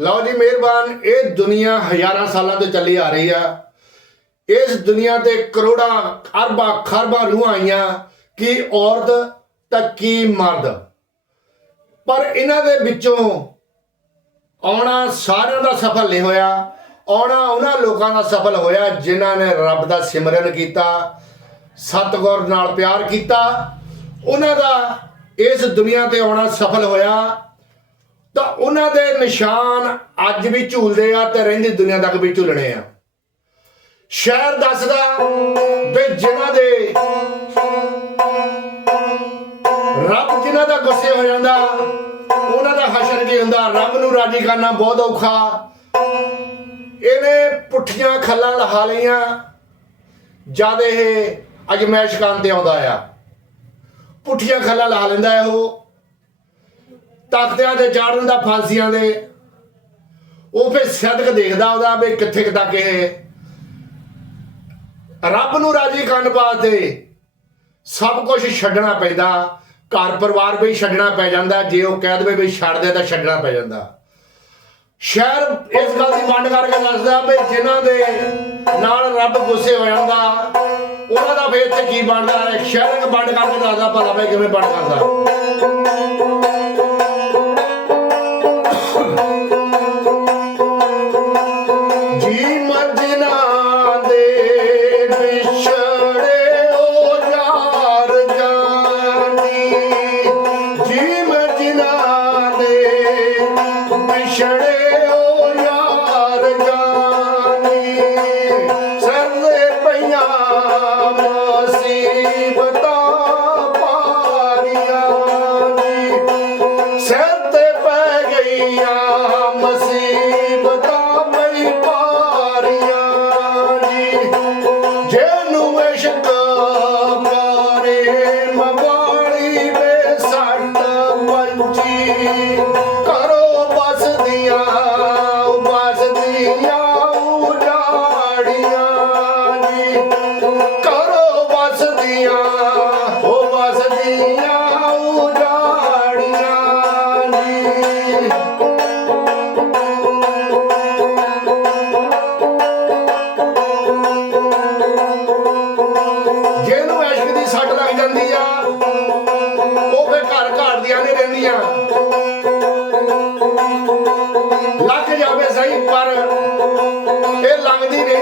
ਲਓ ਜੀ ਮਿਹਰਬਾਨ, ਇਹ ਦੁਨੀਆ ਹਜ਼ਾਰਾਂ ਸਾਲਾਂ ਤੋਂ ਚੱਲੀ ਆ ਰਹੀ ਆ। ਇਸ ਦੁਨੀਆ ਤੇ ਕਰੋੜਾਂ, ਅਰਬਾਂ, ਖਰਬਾਂ ਰੂਹਾਂ ਆਈਆਂ ਕਿ ਔਰਤ ਤਾਂ ਕੀ ਮਰਦ। ਪਰ ਇਹਨਾਂ ਦੇ ਵਿੱਚੋਂ ਆਉਣਾ ਸਾਰਿਆਂ ਦਾ ਸਫਲ ਨਹੀਂ ਹੋਇਆ। ਆਉਣਾ ਉਹਨਾਂ ਲੋਕਾਂ ਦਾ ਸਫਲ ਹੋਇਆ ਜਿਨ੍ਹਾਂ ਨੇ ਰੱਬ ਦਾ ਸਿਮਰਨ ਕੀਤਾ, ਸਤਿਗੁਰ ਨਾਲ ਪਿਆਰ ਕੀਤਾ। ਉਹਨਾਂ ਦਾ ਇਸ ਦੁਨੀਆ ਤੇ ਆਉਣਾ ਸਫਲ ਹੋਇਆ। ਤਾਂ ਉਹਨਾਂ ਦੇ ਨਿਸ਼ਾਨ ਅੱਜ ਵੀ ਝੂਲਦੇ ਆ ਤੇ ਰਹਿੰਦੀ ਦੁਨੀਆ ਤੱਕ ਵੀ ਝੂਲਣੇ ਆ। ਸ਼ਹਿਰ ਦੱਸਦਾ ਵੀ ਜਿਨ੍ਹਾਂ ਦੇ ਰੱਬ ਜਿਨ੍ਹਾਂ ਦਾ ਗੁੱਸੇ ਹੋ ਜਾਂਦਾ, ਉਹਨਾਂ ਦਾ ਹਸ਼ਰ ਕੀ ਹੁੰਦਾ? ਰੱਬ ਨੂੰ ਰਾਜੀ ਕਰਨਾ ਬਹੁਤ ਔਖਾ। ਇਹਨੇ ਪੁੱਠੀਆਂ ਖੱਲਾਂ ਲਹਾ ਲਈਆਂ। ਜਦ ਇਹ ਅਜਮੈਸ਼ ਖਾਨ ਤੇ ਆਉਂਦਾ ਆ, ਪੁੱਠੀਆਂ ਖੱਲਾਂ ਲਾ ਲੈਂਦਾ ਹੈ ਉਹ। ਤਖਤਿਆਂ ਤੇ ਚਾੜ ਦਿੰਦਾ ਫਾਂਸੀਆਂ ਦੇ। ਉਹ ਫਿਰ ਸਦਕ ਦੇਖਦਾ ਉਹਦਾ ਵੀ ਕਿੱਥੇ ਕੁ ਤੱਕ ਇਹ। ਰੱਬ ਨੂੰ ਰਾਜੀ ਕਰਨ ਵਾਸਤੇ ਸਭ ਕੁਝ ਛੱਡਣਾ ਪੈਂਦਾ। ਘਰ ਪਰਿਵਾਰ ਵੀ ਛੱਡਣਾ ਪੈ ਜਾਂਦਾ। ਜੇ ਉਹ ਕਹਿ ਦੇਵੇ ਵੀ ਛੱਡ ਦੇ ਤਾਂ ਛੱਡਣਾ ਪੈ ਜਾਂਦਾ। ਸ਼ਹਿਰ ਇਸ ਗੱਲ ਦੀ ਵੰਡ ਕਰਕੇ ਦੱਸਦਾ ਵੀ ਜਿਨ੍ਹਾਂ ਦੇ ਨਾਲ ਰੱਬ ਗੁੱਸੇ ਹੋ ਜਾਂਦਾ, ਉਹਨਾਂ ਦਾ ਫੇਰ ਇੱਥੇ ਕੀ ਬਣਦਾ? ਹੈ ਸ਼ਹਿਰ ਨੂੰ ਵੰਡ ਕਰਕੇ ਦੱਸਦਾ, ਭਲਾ ਵੀ ਕਿਵੇਂ ਵੰਡ ਕਰਦਾ।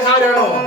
I don't know.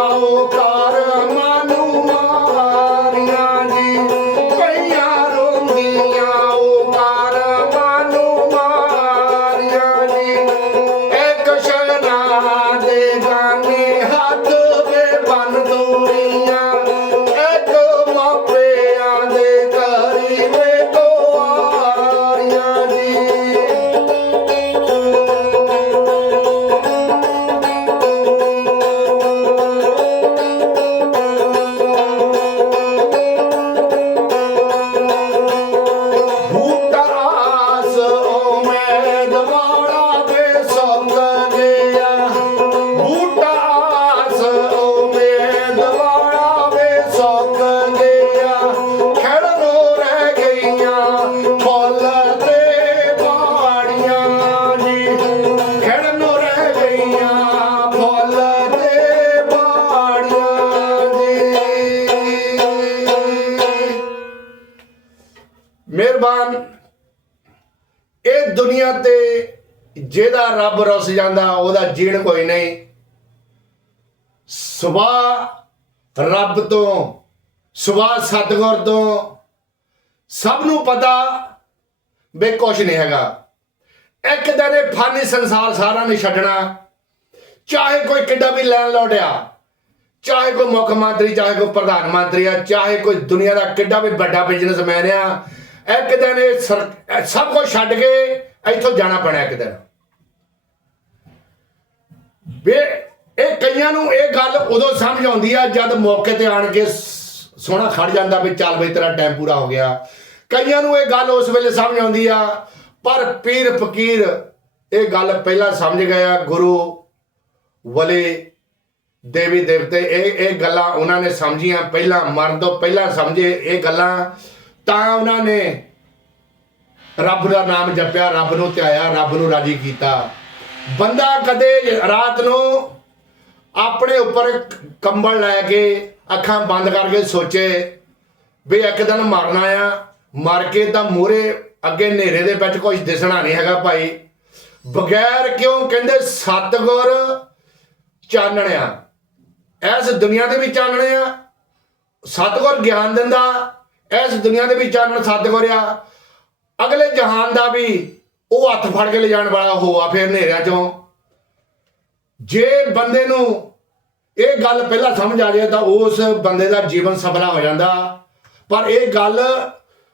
ਰੋਂਦੀਆਂ ਉਹ ਦੁਨੀਆ ਤੇ ਜਿਹਦਾ ਰੱਬ ਰਸ ਜਾਂਦਾ, ਉਹਦਾ ਜੀਣ ਕੋਈ ਨਹੀਂ। ਸੁਭਾ ਰੱਬ ਤੋਂ ਸੁਭਾ ਸਤਿਗੁਰ ਤੋਂ, ਸਭ ਨੂੰ ਪਤਾ ਵੀ ਕੁਛ ਨਹੀਂ ਹੈਗਾ। ਇੱਕ ਦਿਨ ਇਹ ਫਾਨੀ ਸੰਸਾਰ ਸਾਰਾ ਨਹੀਂ ਛੱਡਣਾ। ਚਾਹੇ ਕੋਈ ਕਿੱਡਾ ਵੀ ਲੈਣ ਲੋੜਿਆ ਚਾਹੇ ਕੋਈ ਮੁੱਖ ਮੰਤਰੀ, ਚਾਹੇ ਕੋਈ ਪ੍ਰਧਾਨ ਮੰਤਰੀ ਆ, ਚਾਹੇ ਕੋਈ ਦੁਨੀਆ ਦਾ ਕਿੱਡਾ ਵੀ ਵੱਡਾ ਬਿਜ਼ਨਸਮੈਨ ਆ ਇੱਕ ਦਿਨ ਇਹ ਸਰ- ਸਭ ਕੁਝ ਛੱਡ ਕੇ ਇੱਥੋਂ ਜਾਣਾ ਪੈਣਾ ਇੱਕ ਦਿਨ। ਵੇ ਇਹ ਕਈਆਂ ਨੂੰ ਇਹ ਗੱਲ ਉਦੋਂ ਸਮਝ ਆਉਂਦੀ ਆ ਜਦ ਮੌਕੇ ਤੇ ਆਣ ਕੇ ਸੋਹਣਾ ਖੜ ਜਾਂਦਾ ਵੀ ਚੱਲ ਬਈ ਤੇਰਾ ਟਾਈਮ ਪੂਰਾ ਹੋ ਗਿਆ। ਕਈਆਂ ਨੂੰ ਇਹ ਗੱਲ ਉਸ ਵੇਲੇ ਸਮਝ ਆਉਂਦੀ ਆ, ਪਰ ਪੀਰ ਫਕੀਰ ਇਹ ਗੱਲ ਪਹਿਲਾਂ ਸਮਝ ਗਿਆ ਗੁਰੂ ਵਲੇ ਦੇਵੀ ਦੇਵਤੇ ਇਹ ਇਹ ਗੱਲਾਂ ਉਹਨਾਂ ਨੇ ਸਮਝੀਆਂ। ਪਹਿਲਾਂ ਮਰਨ ਤੋਂ ਪਹਿਲਾਂ ਸਮਝੇ ਇਹ ਗੱਲਾਂ। ਤਾਂ ਉਹਨਾਂ ਨੇ ਰੱਬ ਦਾ ਨਾਮ ਜਪਿਆ, ਰੱਬ ਨੂੰ ਧਿਆਇਆ, ਰੱਬ ਨੂੰ ਰਾਜੀ ਕੀਤਾ। ਬੰਦਾ ਕਦੇ ਰਾਤ ਨੂੰ ਆਪਣੇ ਉੱਪਰ ਕੰਬਲ ਲੈ ਕੇ ਅੱਖਾਂ ਬੰਦ ਕਰਕੇ ਸੋਚੇ ਵੀ ਇੱਕ ਦਿਨ ਮਰਨਾ ਆ ਮਰ ਕੇ ਤਾਂ ਮੂਰੇ ਅੱਗੇ ਹਨੇਰੇ ਦੇ ਵਿੱਚ ਕੁਝ ਦਿਸਣਾ ਨਹੀਂ ਹੈਗਾ ਭਾਈ। ਬਗੈਰ ਕਿਉਂ ਕਹਿੰਦੇ ਸਤਗੁਰ ਚਾਨਣਿਆ। ਇਸ ਦੁਨੀਆ ਦੇ ਵੀ ਚਾਨਣੇ ਆ। ਸਤਗੁਰ ਗਿਆਨ ਦਿੰਦਾ ਇਸ ਦੁਨੀਆ ਦੇ ਵਿੱਚ ਵੀ ਚਾਨਣ ਹੋ ਰਿਹਾ ਅਗਲੇ ਜਹਾਨ ਦਾ ਵੀ ਉਹ ਹੱਥ ਫੜ ਕੇ ਲਿਜਾਣ ਵਾਲਾ ਹੋਆ ਫਿਰ ਹਨੇਰਿਆਂ ਚੋਂ। ਜੇ ਬੰਦੇ ਨੂੰ ਇਹ ਗੱਲ ਪਹਿਲਾਂ ਸਮਝ ਆ ਜਾਏ ਤਾਂ ਉਸ ਬੰਦੇ ਦਾ ਜੀਵਨ ਸਫਲਾ ਹੋ ਜਾਂਦਾ। ਪਰ ਇਹ ਗੱਲ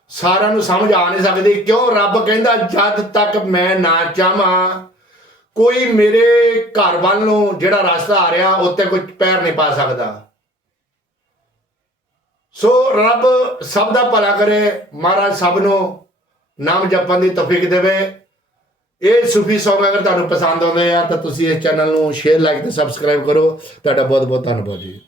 ਸਾਰਿਆਂ ਨੂੰ ਸਮਝ ਆ ਨਹੀਂ ਸਕਦੀ। ਕਿਉਂ? ਰੱਬ ਕਹਿੰਦਾ, ਜਦ ਤੱਕ ਮੈਂ ਨਾ ਚਾਹਾਂ, ਕੋਈ ਮੇਰੇ ਘਰ ਵੱਲ ਨੂੰ ਜਿਹੜਾ ਰਸਤਾ ਆ ਰਿਹਾ ਉੱਤੇ ਕੋਈ ਪੈਰ ਨਹੀਂ ਪਾ ਸਕਦਾ। ਸੋ ਰੱਬ ਸਭ ਦਾ ਭਲਾ ਕਰੇ, ਮਹਾਰਾਜ ਸਭ ਨੂੰ ਨਾਮ ਜਪਣ ਦੀ ਤੌਫੀਕ ਦੇਵੇ। ਇਹ ਸੂਫੀ ਸੌਂਗ ਅਗਰ ਤੁਹਾਨੂੰ ਪਸੰਦ ਆਉਂਦੇ ਆ, ਤਾਂ ਤੁਸੀਂ ਇਸ ਚੈਨਲ ਨੂੰ ਸ਼ੇਅਰ ਲਾਈਕ ਤੇ ਸਬਸਕ੍ਰਾਈਬ ਕਰੋ। ਤੁਹਾਡਾ ਬਹੁਤ ਬਹੁਤ ਧੰਨਵਾਦ ਜੀ।